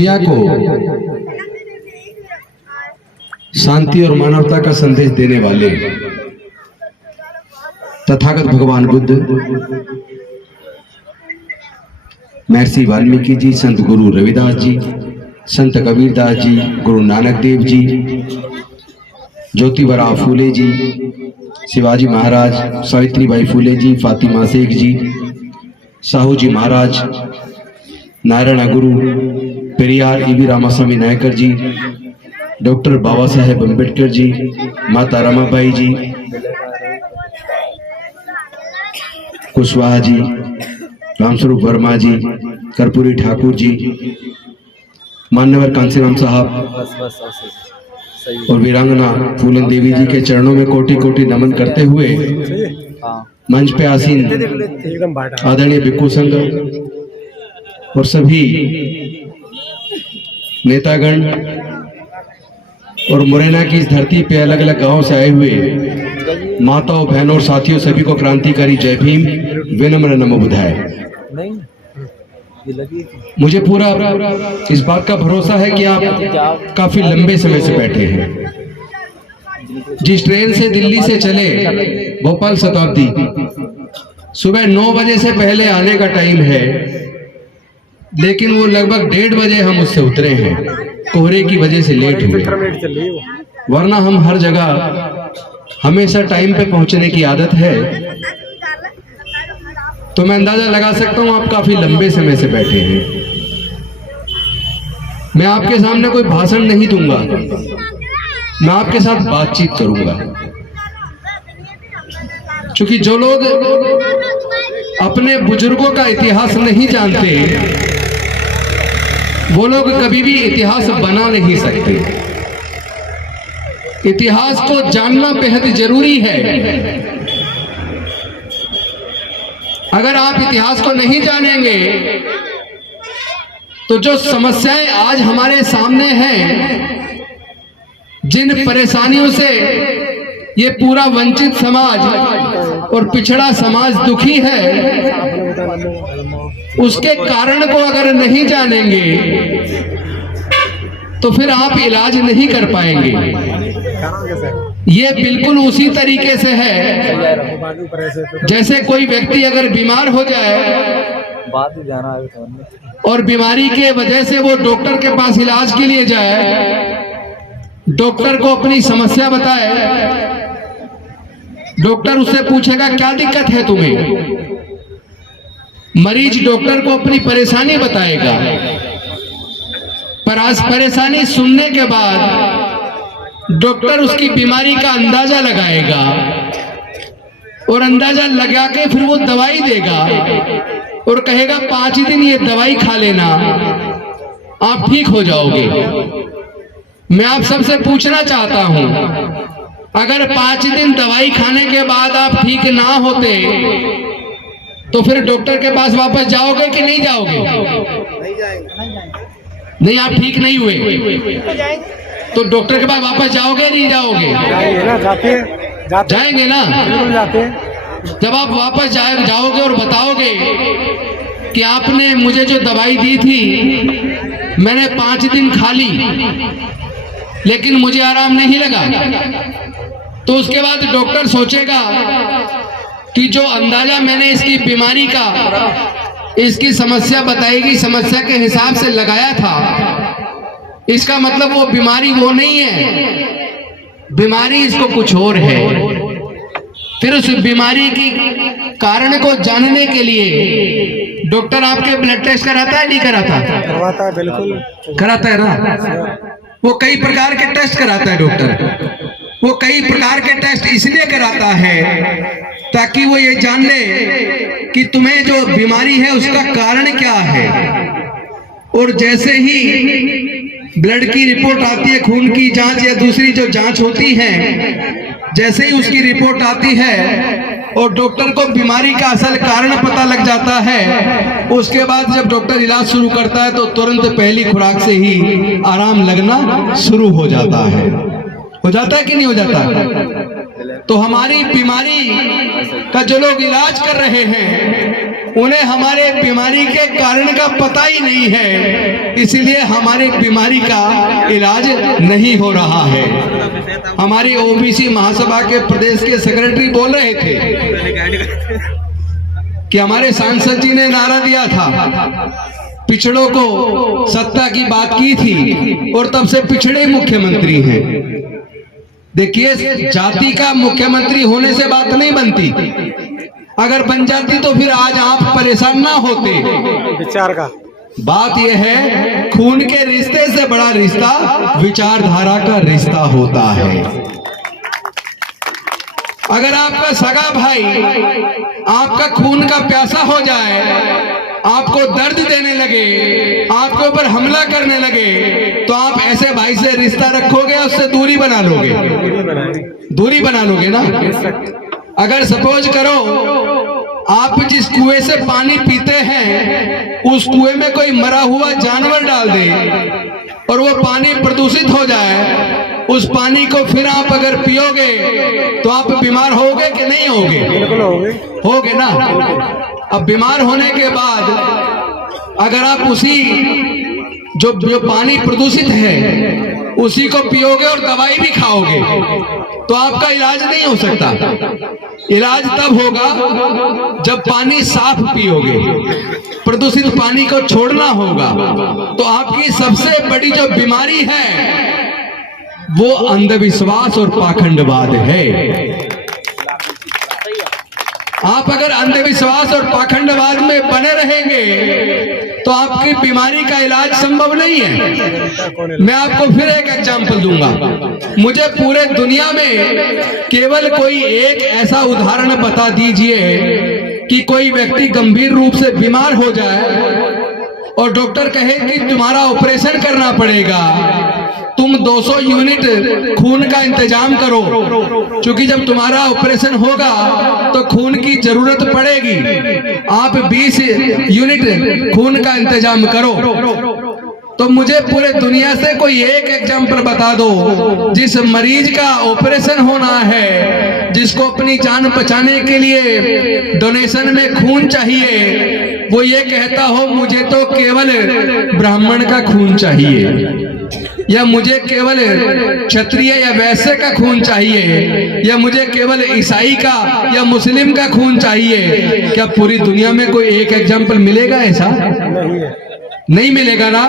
दुनिया को शांति और मानवता का संदेश देने वाले तथागत भगवान बुद्ध, महर्षि वाल्मीकि जी, संत गुरु रविदास जी, संत कबीरदास जी, गुरु नानक देव जी, ज्योतिबा फूले जी, शिवाजी महाराज, सावित्रीबाई फूले जी, फातिमा शेख जी, साहू जी महाराज, नारायण गुरु, पेरियार ईवी रामास्वामी नायकर जी, डॉक्टर बाबा साहेब अम्बेडकर जी, माता रमाबाई जी, कुशवाहा जी, रामस्वरूप वर्मा जी, कर्पूरी ठाकुर जी, मान्यवर कांसीराम साहब और वीरांगना फूलन देवी जी के चरणों में कोटि कोटि नमन करते हुए मंच पे आसीन आदरणीय भिक्खु संघ और सभी नेतागण और मुरैना की इस धरती पे अलग अलग गांवों से आए हुए माताओं, बहनों और साथियों, सभी को क्रांतिकारी जय भीम, विनम्र नमो बुधाय। मुझे पूरा इस बात का भरोसा है कि आप काफी लंबे समय से बैठे हैं। जिस ट्रेन से दिल्ली से चले भोपाल शताब्दी, सुबह 9 बजे से पहले आने का टाइम है, लेकिन वो लगभग 1:30 बजे हम उससे उतरे हैं, कोहरे की वजह से लेट हुए। वरना हम हर जगह हमेशा टाइम पे पहुंचने की आदत है। तो मैं अंदाजा लगा सकता हूं आप काफी लंबे समय से बैठे हैं। मैं आपके सामने कोई भाषण नहीं दूंगा, मैं आपके साथ बातचीत करूंगा, क्योंकि जो लोग अपने बुजुर्गों का इतिहास नहीं जानते, वो लोग कभी भी इतिहास बना नहीं सकते। इतिहास को जानना बेहद जरूरी है। अगर आप इतिहास को नहीं जानेंगे तो जो समस्याएं आज हमारे सामने हैं, जिन परेशानियों से ये पूरा वंचित समाज और पिछड़ा समाज दुखी है, उसके कारण को अगर नहीं जानेंगे तो फिर आप इलाज नहीं कर पाएंगे। ये बिल्कुल उसी तरीके से है जैसे कोई व्यक्ति अगर बीमार हो जाए और बीमारी के वजह से वो डॉक्टर के पास इलाज के लिए जाए, डॉक्टर को अपनी समस्या बताए, डॉक्टर उससे पूछेगा क्या दिक्कत है तुम्हें, मरीज डॉक्टर को अपनी परेशानी बताएगा। पर आज परेशानी सुनने के बाद डॉक्टर उसकी बीमारी का अंदाजा लगाएगा और अंदाजा लगा के फिर वो दवाई देगा और कहेगा 5 दिन ये दवाई खा लेना, आप ठीक हो जाओगे। मैं आप सबसे पूछना चाहता हूं, अगर 5 दिन दवाई खाने के बाद आप ठीक ना होते तो फिर डॉक्टर के पास वापस जाओगे कि नहीं जाओगे? नहीं, आप ठीक नहीं हुए तो डॉक्टर के पास वापस जाओगे नहीं जाओगे? जाएंगे ना। जब आप वापस जाओगे और बताओगे कि आपने मुझे जो दवाई दी थी मैंने 5 दिन खा ली लेकिन मुझे आराम नहीं लगा, तो उसके बाद डॉक्टर सोचेगा कि जो अंदाजा मैंने इसकी बीमारी का, इसकी समस्या बताएगी, समस्या के हिसाब से लगाया था, इसका मतलब वो बीमारी वो नहीं है, बीमारी इसको कुछ और है। फिर उस बीमारी की कारण को जानने के लिए डॉक्टर आपके ब्लड टेस्ट कराता है नहीं कराता? करवाता है, बिल्कुल कराता है ना। वो कई प्रकार के टेस्ट कराता है डॉक्टर। वो कई प्रकार के टेस्ट इसलिए कराता है ताकि वो ये जान ले कि तुम्हें जो बीमारी है उसका कारण क्या है। और जैसे ही ब्लड की रिपोर्ट आती है, खून की जांच या दूसरी जो जांच होती है, जैसे ही उसकी रिपोर्ट आती है और डॉक्टर को बीमारी का असल कारण पता लग जाता है, उसके बाद जब डॉक्टर इलाज शुरू करता है तो तुरंत पहली खुराक से ही आराम लगना शुरू हो जाता है। हो जाता है कि नहीं हो जाता? तो हमारी बीमारी का जो लोग इलाज कर रहे हैं उन्हें हमारे बीमारी के कारण का पता ही नहीं है, इसलिए हमारी बीमारी का इलाज नहीं हो रहा है। हमारी ओबीसी महासभा के प्रदेश के सेक्रेटरी बोल रहे थे कि हमारे सांसद जी ने नारा दिया था, पिछड़ों को सत्ता की बात की थी और तब से पिछड़े मुख्यमंत्री हैं। देखिए, जाति का मुख्यमंत्री होने से बात नहीं बनती, अगर बन जाती तो फिर आज आप परेशान ना होते। विचार का बात यह है, खून के रिश्ते से बड़ा रिश्ता विचारधारा का रिश्ता होता है। अगर आपका सगा भाई आपका खून का प्यासा हो जाए, आपको दर्द देने लगे, आपके ऊपर हमला करने लगे, तो आप ऐसे भाई से रिश्ता रखोगे, उससे दूरी बना लोगे? दूरी बना लोगे ना। अगर सपोज करो आप जिस कुएं से पानी पीते हैं उस कुएं में कोई मरा हुआ जानवर डाल दे और वो पानी प्रदूषित हो जाए, उस पानी को फिर आप अगर पियोगे तो आप बीमार होगे कि नहीं होगे? बिल्कुल होगे ना। अब बीमार होने के बाद अगर आप उसी जो पानी प्रदूषित है उसी को पियोगे और दवाई भी खाओगे तो आपका इलाज नहीं हो सकता। इलाज तब होगा जब पानी साफ पियोगे, प्रदूषित पानी को छोड़ना होगा। तो आपकी सबसे बड़ी जो बीमारी है वो अंधविश्वास और पाखंडवाद है। आप अगर अंधविश्वास और पाखंडवाद में बने रहेंगे तो आपकी बीमारी का इलाज संभव नहीं है। मैं आपको फिर एक एग्जांपल दूंगा। मुझे पूरे दुनिया में केवल कोई एक ऐसा उदाहरण बता दीजिए कि कोई व्यक्ति गंभीर रूप से बीमार हो जाए और डॉक्टर कहे कि तुम्हारा ऑपरेशन करना पड़ेगा, तुम 200 यूनिट खून का इंतजाम करो, क्योंकि जब तुम्हारा ऑपरेशन होगा तो खून की जरूरत पड़ेगी, आप 20 यूनिट खून का इंतजाम करो। तो मुझे पूरे दुनिया से कोई एक एग्जाम्पल बता दो जिस मरीज का ऑपरेशन होना है, जिसको अपनी जान बचाने के लिए डोनेशन में खून चाहिए, वो ये कहता हो मुझे तो केवल ब्राह्मण का खून चाहिए, या मुझे केवल क्षत्रिय या वैश्य का खून चाहिए, या मुझे केवल ईसाई का या मुस्लिम का खून चाहिए। क्या पूरी दुनिया में कोई एक एग्जाम्पल मिलेगा ऐसा? नहीं मिलेगा ना।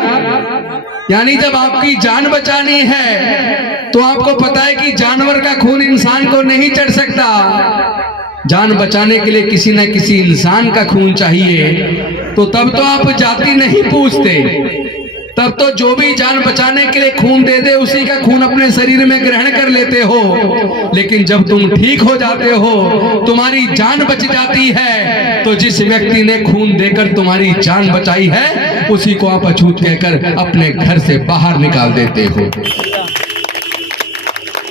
यानी जब आपकी जान बचानी है तो आपको पता है कि जानवर का खून इंसान को नहीं चढ़ सकता, जान बचाने के लिए किसी न किसी इंसान का खून चाहिए। तो तब तो आप जाति नहीं पूछते, तब तो जो भी जान बचाने के लिए खून दे दे उसी का खून अपने शरीर में ग्रहण कर लेते हो। लेकिन जब तुम ठीक हो जाते हो, तुम्हारी जान बच जाती है, तो जिस व्यक्ति ने खून देकर तुम्हारी जान बचाई है उसी को आप अछूत कहकर अपने घर से बाहर निकाल देते हो।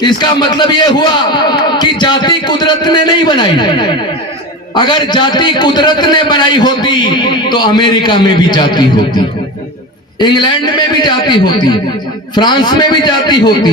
इसका मतलब यह हुआ कि जाति कुदरत ने नहीं बनाई। अगर जाति कुदरत ने बनाई होती तो अमेरिका में भी जाति होती, इंग्लैंड में भी जाति होती, फ्रांस में भी जाति होती,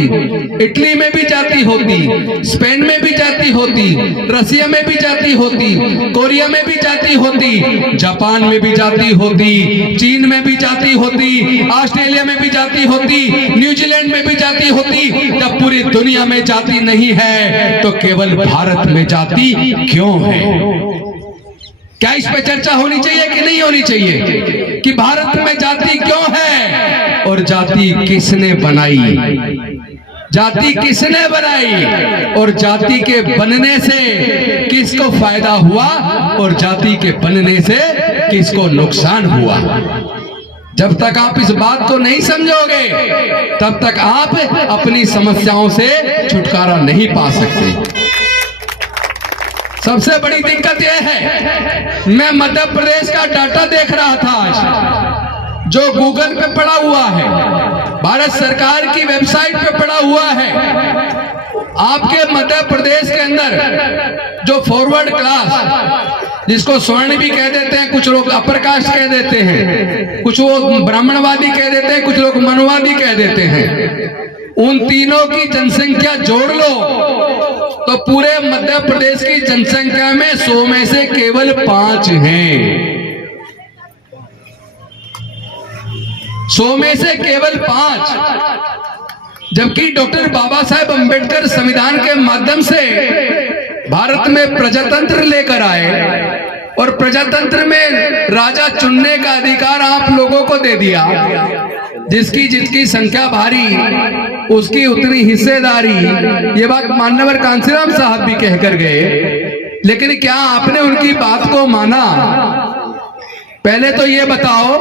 इटली में भी जाति होती, स्पेन में भी जाति होती, रसिया में भी जाति होती, कोरिया में भी जाति होती, जापान में भी जाति होती, चीन में भी जाति होती, ऑस्ट्रेलिया में भी जाति होती, न्यूजीलैंड में भी जाति होती। जब पूरी दुनिया में जाति नहीं है तो केवल भारत में जाति क्यों है? क्या इस पे चर्चा होनी चाहिए कि नहीं होनी चाहिए कि भारत में जाति क्यों है और जाति किसने बनाई? जाति किसने बनाई और जाति के बनने से किसको फायदा हुआ और जाति के बनने से किसको नुकसान हुआ? जब तक आप इस बात को नहीं समझोगे तब तक आप अपनी समस्याओं से छुटकारा नहीं पा सकते। सबसे बड़ी दिक्कत यह है, मैं मध्य प्रदेश का डाटा देख रहा था आज, जो गूगल पे पड़ा हुआ है, भारत सरकार की वेबसाइट पे पड़ा हुआ है। आपके मध्य प्रदेश के अंदर जो फॉरवर्ड क्लास, जिसको स्वर्ण भी कह देते हैं, कुछ लोग अपर कास्ट कह देते हैं, कुछ वो ब्राह्मणवादी कह देते हैं, कुछ लोग मनवादी कह देते हैं, उन तीनों की जनसंख्या जोड़ लो तो पूरे मध्य प्रदेश की जनसंख्या में 100 में से केवल 5 हैं। 100 में से केवल 5, जबकि डॉक्टर बाबा साहेब अंबेडकर संविधान के माध्यम से भारत में प्रजातंत्र लेकर आए और प्रजातंत्र में राजा चुनने का अधिकार आप लोगों को दे दिया। जिसकी जितकी संख्या भारी उसकी उतनी हिस्सेदारी, ये बात मान्यवर कांसीराम साहब भी कहकर गए। लेकिन क्या आपने उनकी बात को माना? पहले तो ये बताओ,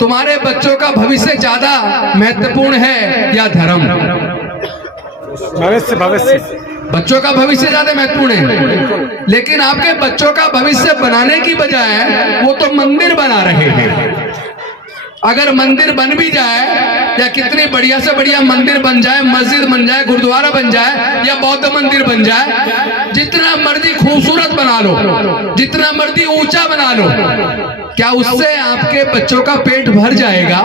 तुम्हारे बच्चों का भविष्य ज्यादा महत्वपूर्ण है या धर्म? भविष्य बच्चों का भविष्य ज्यादा महत्वपूर्ण है, लेकिन आपके बच्चों का भविष्य बनाने की बजाय वो तो मंदिर बना रहे हैं। अगर मंदिर बन भी जाए या कितनी बढ़िया से बढ़िया मंदिर बन जाए, मस्जिद बन जाए, गुरुद्वारा बन जाए या बौद्ध मंदिर बन जाए, जितना मर्जी खूबसूरत बना लो, जितना मर्जी ऊंचा बना लो, क्या उससे आपके बच्चों का पेट भर जाएगा?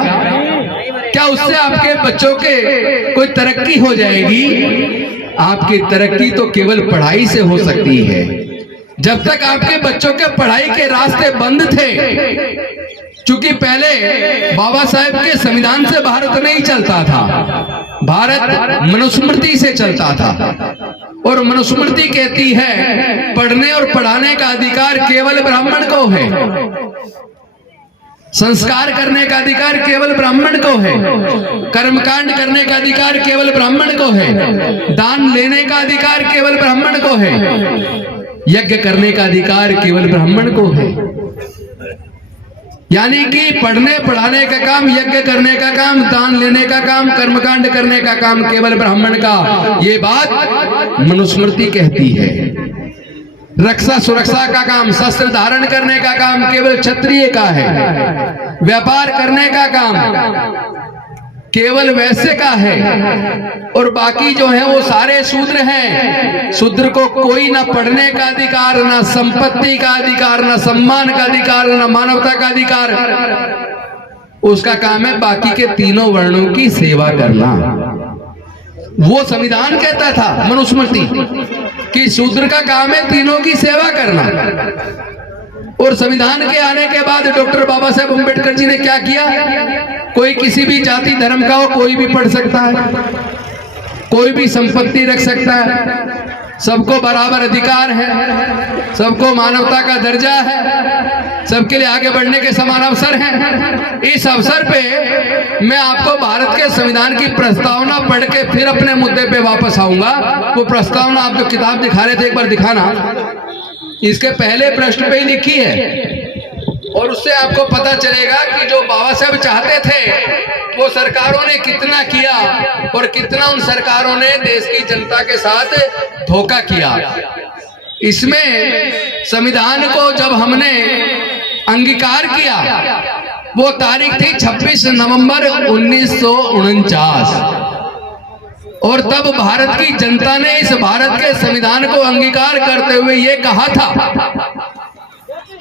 क्या उससे आपके बच्चों के कोई तरक्की हो जाएगी? आपकी तरक्की तो केवल पढ़ाई से हो सकती है। जब तक आपके बच्चों के पढ़ाई के रास्ते बंद थे, क्योंकि पहले बाबा साहेब के संविधान से भारत नहीं चलता था, भारत मनुस्मृति से चलता था। और मनुस्मृति कहती है पढ़ने और पढ़ाने का अधिकार केवल ब्राह्मण को है, संस्कार करने का अधिकार केवल ब्राह्मण को है, कर्मकांड करने का अधिकार केवल ब्राह्मण को है, दान लेने का अधिकार केवल ब्राह्मण को है, यज्ञ करने का अधिकार केवल ब्राह्मण को है। यानी कि पढ़ने पढ़ाने का काम, यज्ञ करने का काम, दान लेने का काम, कर्मकांड करने का काम केवल ब्राह्मण का। ये बात मनुस्मृति कहती है। रक्षा सुरक्षा का काम, शस्त्र धारण करने का काम केवल क्षत्रिय का है। व्यापार करने का काम केवल वैश्य का है, और बाकी जो है वो सारे शूद्र हैं। शूद्र को कोई ना पढ़ने का अधिकार, ना संपत्ति का अधिकार, ना सम्मान का अधिकार, ना मानवता का अधिकार। उसका काम है बाकी के तीनों वर्णों की सेवा करना। वो संविधान कहता था, मनुस्मृति, कि शूद्र का काम है तीनों की सेवा करना। और संविधान के आने के बाद डॉक्टर बाबा साहेब अंबेडकर जी ने क्या किया? कोई किसी भी जाति धर्म का हो, कोई भी पढ़ सकता है, कोई भी संपत्ति रख सकता है, सबको बराबर अधिकार है, सबको मानवता का दर्जा है, सबके लिए आगे बढ़ने के समान अवसर हैं। इस अवसर पे मैं आपको भारत के संविधान की प्रस्तावना पढ़ के फिर अपने मुद्दे पे वापस आऊंगा। वो प्रस्तावना आप जो किताब दिखा रहे थे, एक बार दिखाना। इसके पहले पृष्ठ पे ही लिखी है और उससे आपको पता चलेगा कि जो बाबा साहब चाहते थे वो सरकारों ने कितना किया और कितना उन सरकारों ने देश की जनता के साथ धोखा किया। इसमें संविधान को जब हमने अंगीकार किया वो तारीख थी 26 नवंबर 1949, और तब भारत की जनता ने इस भारत के संविधान को अंगीकार करते हुए ये कहा था,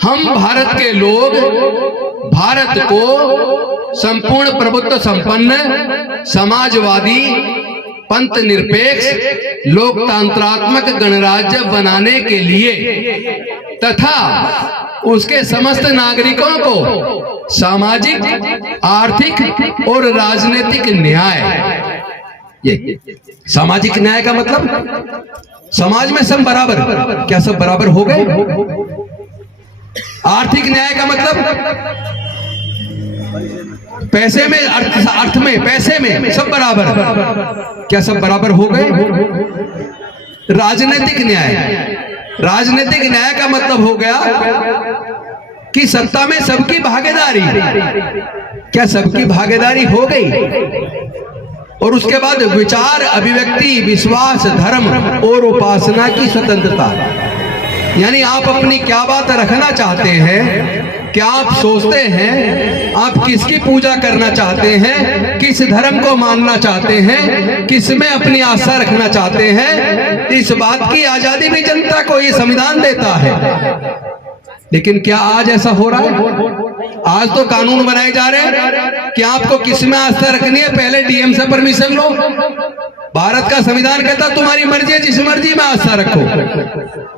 हम भारत के लोग भारत को संपूर्ण प्रभुत्व संपन्न, समाजवादी, पंथ निरपेक्ष, लोकतंत्रात्मक गणराज्य बनाने के लिए तथा उसके समस्त नागरिकों को सामाजिक, आर्थिक और राजनीतिक न्याय। ये सामाजिक न्याय का मतलब समाज में सब बराबर, क्या सब बराबर हो गए? आर्थिक न्याय का मतलब पैसे में, अर्थ में, पैसे में सब बराबर, क्या सब बराबर हो गए? राजनीतिक न्याय, राजनीतिक न्याय का मतलब हो गया कि सत्ता में सबकी भागीदारी, क्या सबकी भागीदारी हो गई? और उसके बाद विचार, अभिव्यक्ति, विश्वास, धर्म और उपासना की स्वतंत्रता। यानी आप अपनी क्या बात रखना चाहते हैं, क्या आप सोचते हैं, आप किसकी पूजा करना चाहते हैं, किस धर्म को मानना चाहते हैं, किस में अपनी आस्था रखना चाहते हैं, इस बात की आजादी भी जनता को ये संविधान देता है। लेकिन क्या आज ऐसा हो रहा है? आज तो कानून बनाए जा रहे हैं कि आपको किस में आस्था रखनी है, पहले डीएम से परमिशन लो। भारत का संविधान कहता तुम्हारी मर्जी है, जिस मर्जी में आस्था रखो।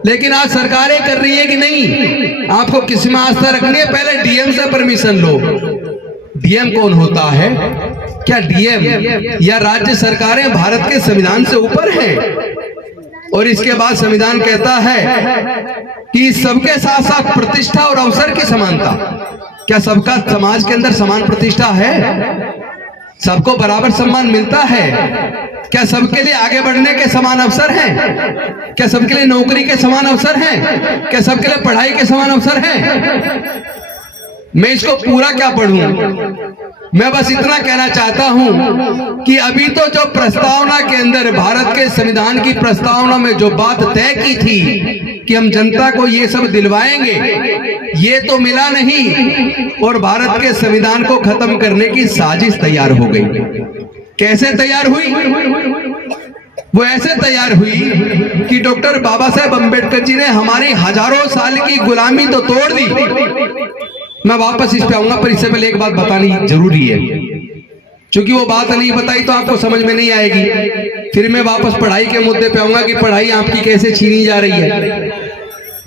लेकिन आज सरकारें कर रही है कि नहीं, आपको किस में आस्था रखनी है, पहले डीएम से परमिशन लो। डीएम कौन होता है? क्या डीएम या राज्य सरकारें भारत के संविधान से ऊपर हैं? और इसके बाद संविधान कहता है कि सबके साथ साथ प्रतिष्ठा और अवसर की समानता। क्या सबका समाज के अंदर समान प्रतिष्ठा है? सबको बराबर सम्मान मिलता है? क्या सबके लिए आगे बढ़ने के समान अवसर हैं? क्या सबके लिए नौकरी के समान अवसर हैं? क्या सबके लिए पढ़ाई के समान अवसर हैं? मैं इसको पूरा क्या पढ़ूं? मैं बस इतना कहना चाहता हूं कि अभी तो जो प्रस्तावना के अंदर भारत के संविधान की प्रस्तावना में जो बात तय की थी कि हम जनता को ये सब दिलवाएंगे, ये तो मिला नहीं और भारत के संविधान को खत्म करने की साजिश तैयार हो गई। कैसे तैयार हुई? वो ऐसे तैयार हुई कि डॉक्टर बाबा साहेब अम्बेडकर जी ने हमारी हजारों साल की गुलामी तो तोड़ दी। मैं वापस इस पे आऊंगा, पर इससे पहले एक बात बतानी जरूरी है, क्योंकि वो बात नहीं बताई तो आपको समझ में नहीं आएगी। फिर मैं वापस पढ़ाई के मुद्दे पे आऊंगा कि पढ़ाई आपकी कैसे छीनी जा रही है।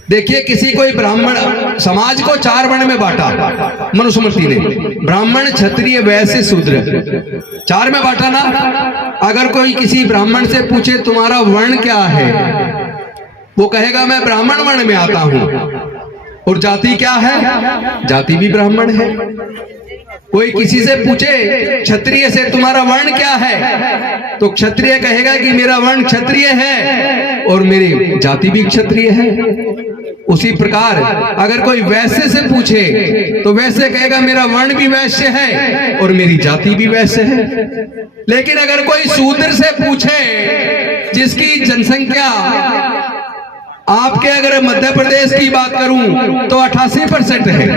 देखिए, किसी कोई ब्राह्मण समाज को 4 वर्ण में बांटा मनुस्मृति ने, ब्राह्मण, क्षत्रिय, वैश्य, शूद्र, 4 में बांटा ना। अगर कोई किसी ब्राह्मण से पूछे तुम्हारा वर्ण क्या है, वो कहेगा मैं ब्राह्मण वर्ण में आता हूं। और जाति क्या है? जाति भी ब्राह्मण है। कोई किसी से पूछे क्षत्रिय से तुम्हारा वर्ण क्या है, तो क्षत्रिय कहेगा कि मेरा वर्ण क्षत्रिय है और मेरी जाति भी क्षत्रिय है। उसी प्रकार अगर कोई वैश्य से पूछे तो वैश्य कहेगा मेरा वर्ण भी वैश्य है और मेरी जाति भी वैश्य है। लेकिन अगर कोई शूद्र से पूछे, जिसकी जनसंख्या आपके अगर मध्य प्रदेश की बात करूं तो 88% है,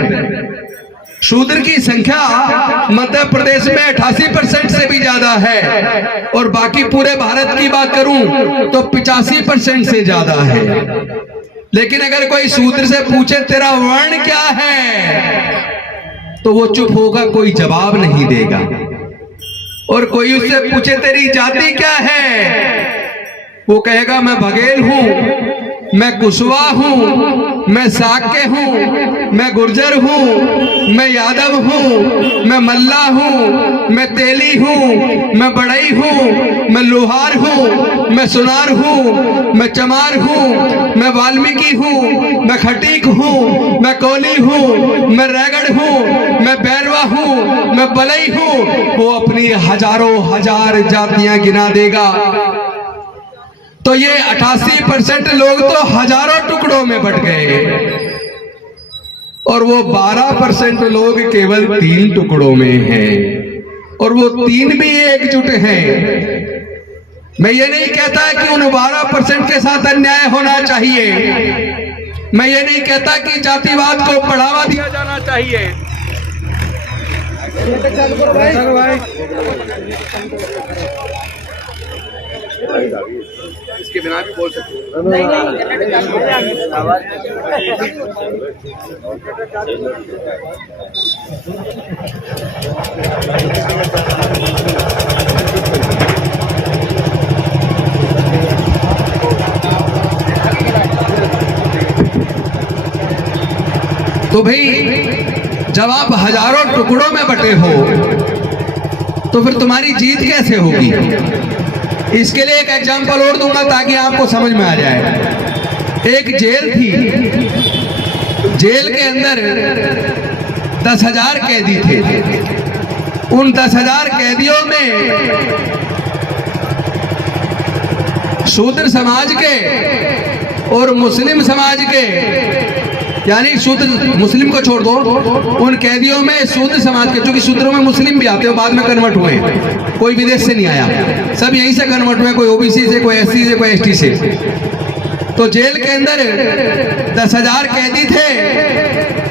शूद्र की संख्या मध्य प्रदेश में 88% से भी ज्यादा है, और बाकी पूरे भारत की बात करूं तो 85% से ज्यादा है। लेकिन अगर कोई शूद्र से पूछे तेरा वर्ण क्या है, तो वो चुप होगा, कोई जवाब नहीं देगा। और कोई उससे पूछे तेरी जाति क्या है, वो कहेगा मैं बघेल हूं, मैं कुशवाहा हूं, मैं साक्य हूं, मैं गुर्जर हूं, मैं यादव हूं, मैं मल्ला हूं, मैं तेली हूं, मैं बढ़ई हूं, मैं लोहार हूं, मैं सुनार हूं, मैं चमार हूं, मैं वाल्मीकि हूं, मैं खटीक हूं, मैं कोली हूं, मैं रैगड़ हूं, मैं बैरवा हूं, मैं बलई हूं। वो अपनी हजारों हजार जातियां गिना देगा। तो ये 88% लोग तो हजारों टुकड़ों में बट गए, और वो 12% लोग केवल 3 टुकड़ों में हैं, और वो 3 भी एकजुट हैं। मैं ये नहीं कहता कि उन 12% के साथ अन्याय होना चाहिए, मैं ये नहीं कहता कि जातिवाद को बढ़ावा दिया जाना चाहिए। इसके बिना भी बोल सकते हैं। तो भाई, जब आप हजारों टुकड़ों में बटे हो तो फिर तुम्हारी जीत कैसे होगी? इसके लिए एक एग्जांपल और दूंगा ताकि आपको समझ में आ जाए। एक जेल थी, जेल के अंदर 10,000 कैदी थे। उन 10,000 कैदियों में शूद्र समाज के और मुस्लिम समाज के, यानी शूद्र मुस्लिम को छोड़ दो, उन कैदियों में शूद्र समाज के, क्योंकि शूद्रों में मुस्लिम भी आते हैं, बाद में कन्वर्ट हुए, कोई विदेश से नहीं आया, सब यहीं से कन्वर्ट हुए, कोई ओबीसी से, कोई एससी से, कोई एसटी से। तो जेल के अंदर 10,000 कैदी थे।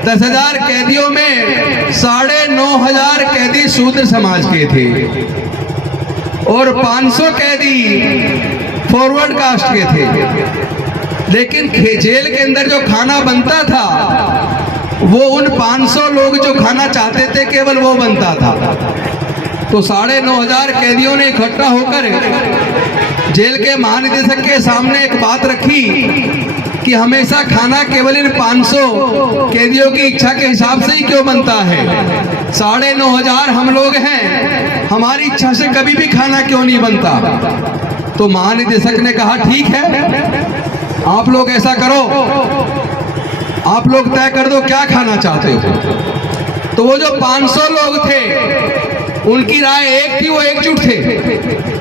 10,000 कैदियों में 9,500 कैदी शूद्र समाज के थे और 500 कैदी फॉरवर्ड कास्ट के थे। लेकिन जेल के अंदर जो खाना बनता था वो उन 500 लोग जो खाना चाहते थे केवल वो बनता था। तो 9,500 कैदियों ने इकट्ठा होकर जेल के महानिदेशक के सामने एक बात रखी कि हमेशा खाना केवल इन 500 कैदियों की इच्छा के हिसाब से ही क्यों बनता है? 9,500 हम लोग हैं, हमारी इच्छा से कभी भी खाना क्यों नहीं बनता? तो महानिदेशक ने कहा ठीक है, आप लोग ऐसा करो, आप लोग तय कर दो क्या खाना चाहते हो। तो वो जो 500 लोग थे उनकी राय एक थी, वो एकजुट थे।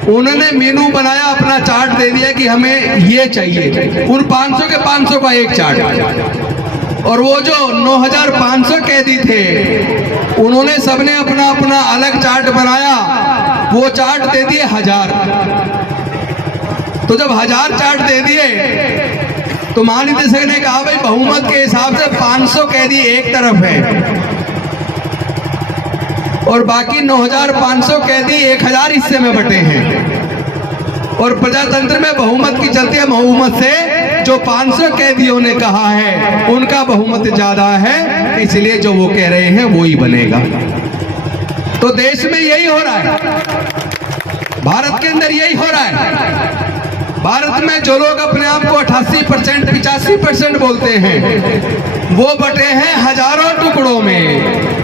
उन्होंने मेनू बनाया, अपना चार्ट दे दिया कि हमें ये चाहिए। उन 500 के 500 का एक चार्ट। और वो जो 9,500 कैदी थे उन्होंने सबने अपना अपना अलग चार्ट बनाया, वो चार्ट दे दिए 1000। तो जब 1000 चार्ट दे दिए तो महानिदेशक ने कहा भाई बहुमत के हिसाब से 500 कैदी एक तरफ है और बाकी 9,500 कैदी 1,000 हिस्से में बटे हैं। और प्रजातंत्र में बहुमत की चलती है, बहुमत से जो 500 कैदियों ने कहा है उनका बहुमत ज्यादा है, इसलिए जो वो कह रहे हैं वो ही बनेगा। तो देश में यही हो रहा है, भारत के अंदर यही हो रहा है। भारत में जो लोग अपने आप को 88%, 85% बोलते हैं वो बटे हैं हजारों टुकड़ों में।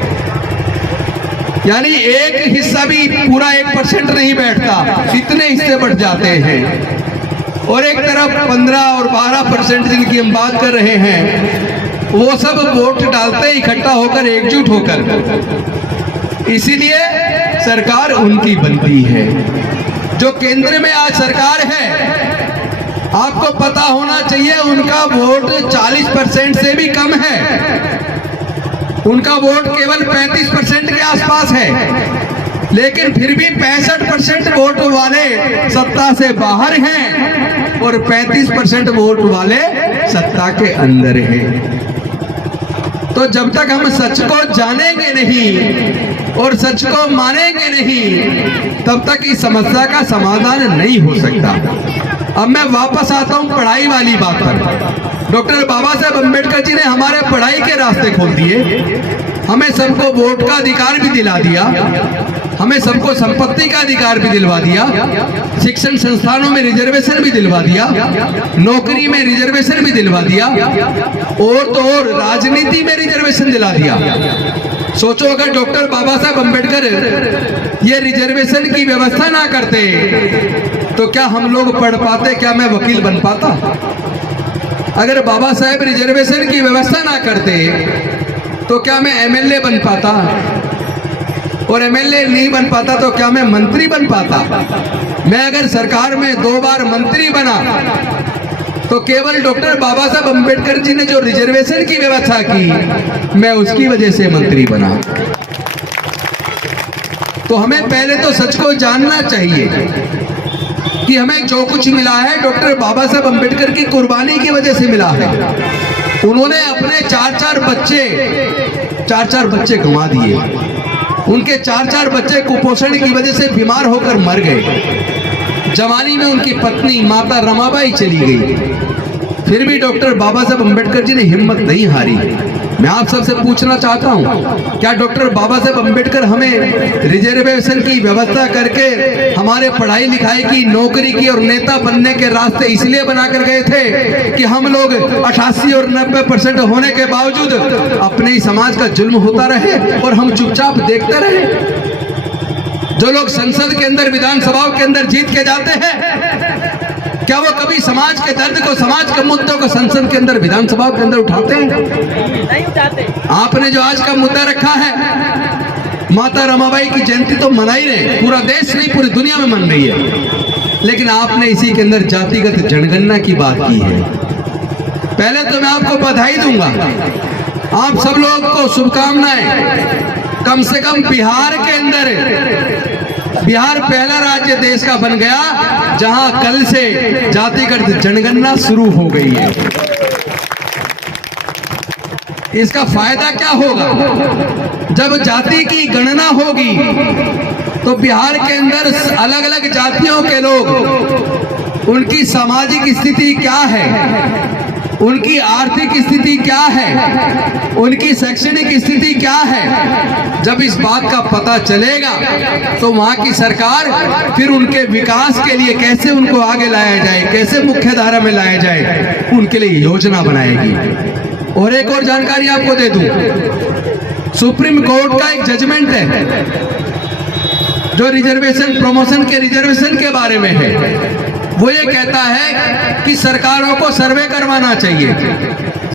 यानी एक हिस्सा भी पूरा 1% नहीं बैठता, इतने हिस्से बढ़ जाते हैं। और एक तरफ 15 और 12% जिनकी हम बात कर रहे हैं वो सब वोट डालते इकट्ठा होकर, एकजुट होकर। इसीलिए सरकार उनकी बनती है। जो केंद्र में आज सरकार है, आपको पता होना चाहिए उनका वोट 40% से भी कम है। उनका वोट केवल 35% के आसपास है, लेकिन फिर भी 65% वोट वाले सत्ता से बाहर हैं और 35% वोट वाले सत्ता के अंदर हैं। तो जब तक हम सच को जानेंगे नहीं और सच को मानेंगे नहीं, तब तक इस समस्या का समाधान नहीं हो सकता। अब मैं वापस आता हूं पढ़ाई वाली बात पर। डॉक्टर बाबा साहेब अम्बेडकर जी ने हमारे पढ़ाई के रास्ते खोल दिए, हमें सबको वोट का अधिकार भी दिला दिया, हमें सबको संपत्ति का अधिकार भी दिलवा दिया, शिक्षण संस्थानों में रिजर्वेशन भी दिलवा दिया, नौकरी में रिजर्वेशन भी दिलवा दिया, और तो और राजनीति में रिजर्वेशन दिला दिया। सोचो अगर डॉक्टर बाबा साहेब अम्बेडकर ये रिजर्वेशन की व्यवस्था ना करते तो क्या हम लोग पढ़ पाते, क्या मैं वकील बन पाता? अगर बाबा साहेब रिजर्वेशन की व्यवस्था ना करते तो क्या मैं एमएलए बन पाता? और एमएलए नहीं बन पाता तो क्या मैं मंत्री बन पाता? मैं अगर सरकार में 2 बार मंत्री बना तो केवल डॉक्टर बाबा साहब अम्बेडकर जी ने जो रिजर्वेशन की व्यवस्था की, मैं उसकी वजह से मंत्री बना। तो हमें पहले तो सच को जानना चाहिए कि हमें जो कुछ मिला है डॉक्टर बाबा साहब अम्बेडकर की कुर्बानी की वजह से मिला है। उन्होंने अपने 4 बच्चे गंवा दिए। उनके 4 बच्चे कुपोषण की वजह से बीमार होकर मर गए। जवानी में उनकी पत्नी माता रमाबाई चली गई। फिर भी डॉक्टर बाबा साहब अम्बेडकर जी ने हिम्मत नहीं हारी। मैं आप सबसे पूछना चाहता हूं, क्या डॉक्टर बाबा साहब अम्बेडकर हमें रिजर्वेशन की व्यवस्था करके हमारे पढ़ाई लिखाई की, नौकरी की और नेता बनने के रास्ते इसलिए बनाकर गए थे कि हम लोग 88 और 90% होने के बावजूद अपने ही समाज का जुल्म होता रहे और हम चुपचाप देखते रहे? जो लोग संसद के अंदर, विधानसभाओं के अंदर जीत के जाते हैं, क्या वो कभी समाज के दर्द को, समाज के मुद्दों को संसद के अंदर, विधानसभाओं के अंदर उठाते हैं? नहीं उठाते। आपने जो आज का मुद्दा रखा है, माता रमाबाई की जयंती तो मना ही रहे, पूरा देश नहीं पूरी दुनिया में मन रही है, लेकिन आपने इसी के अंदर जातिगत जनगणना की बात की है। पहले तो मैं आपको बधाई दूंगा, आप सब लोग को शुभकामनाएं। कम से कम बिहार के अंदर, बिहार पहला राज्य देश का बन गया जहां कल से जातिगत जनगणना शुरू हो गई है। इसका फायदा क्या होगा? जब जाति की गणना होगी तो बिहार के अंदर अलग अलग जातियों के लोग उनकी सामाजिक स्थिति क्या है, उनकी आर्थिक स्थिति क्या है, उनकी शैक्षणिक स्थिति क्या है, जब इस बात का पता चलेगा तो वहां की सरकार फिर उनके विकास के लिए कैसे उनको आगे लाया जाए, कैसे मुख्य धारा में लाया जाए, उनके लिए योजना बनाएगी। और एक और जानकारी आपको दे दूं, सुप्रीम कोर्ट का एक जजमेंट है जो रिजर्वेशन प्रमोशन के रिजर्वेशन के बारे में है। वो ये कहता है कि सरकारों को सर्वे करवाना चाहिए।